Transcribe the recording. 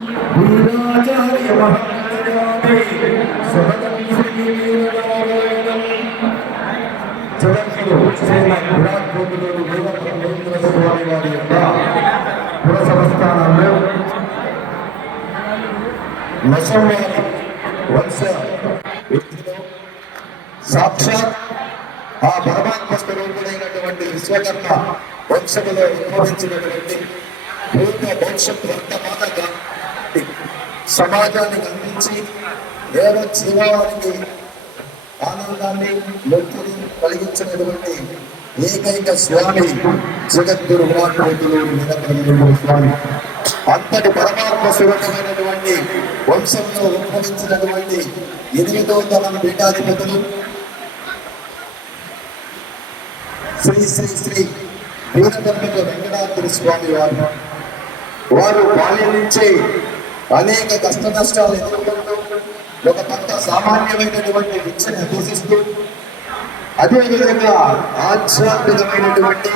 వీరాచార్య మహారాజాపై సహజం శ్రీనారాయణం జగద్గురు శ్రీమద్ విరాట్ కోటిలోని వేద స్వామి వారి యొక్క పుర సంస్థానంలో నశవారి వంశ వ్యక్తిలో సాక్షాత్ ఆ పరమాత్మ స్వరూపుడైనటువంటి విశ్వకర్మ వంశములో ఉద్భవించినటువంటి పూర్ణ భవిష్యత్తు వర్తమానంగా సమాజానికి అందించి జీవానికి ఆనందాన్ని ముక్తిని కలిగించినటువంటి ఏకైక స్వామి జగద్గురు విరాట్ స్వామి. అంతటి పరమాత్మ స్వరూపమైనటువంటి వంశంలో ఉద్భవించినటువంటి 8వ తరం పీఠాధిపతులు శ్రీ శ్రీ శ్రీ వీరధర్మక వెంకటాద్రి స్వామి వారు బాల్యం నుంచే అనేక కష్ట నష్టాలు ఎదుర్కొంటూ ఒక పక్క సామాన్యమైనటువంటి విద్యను అభ్యసిస్తూ అదేవిధంగా ఆధ్యాత్మికమైనటువంటి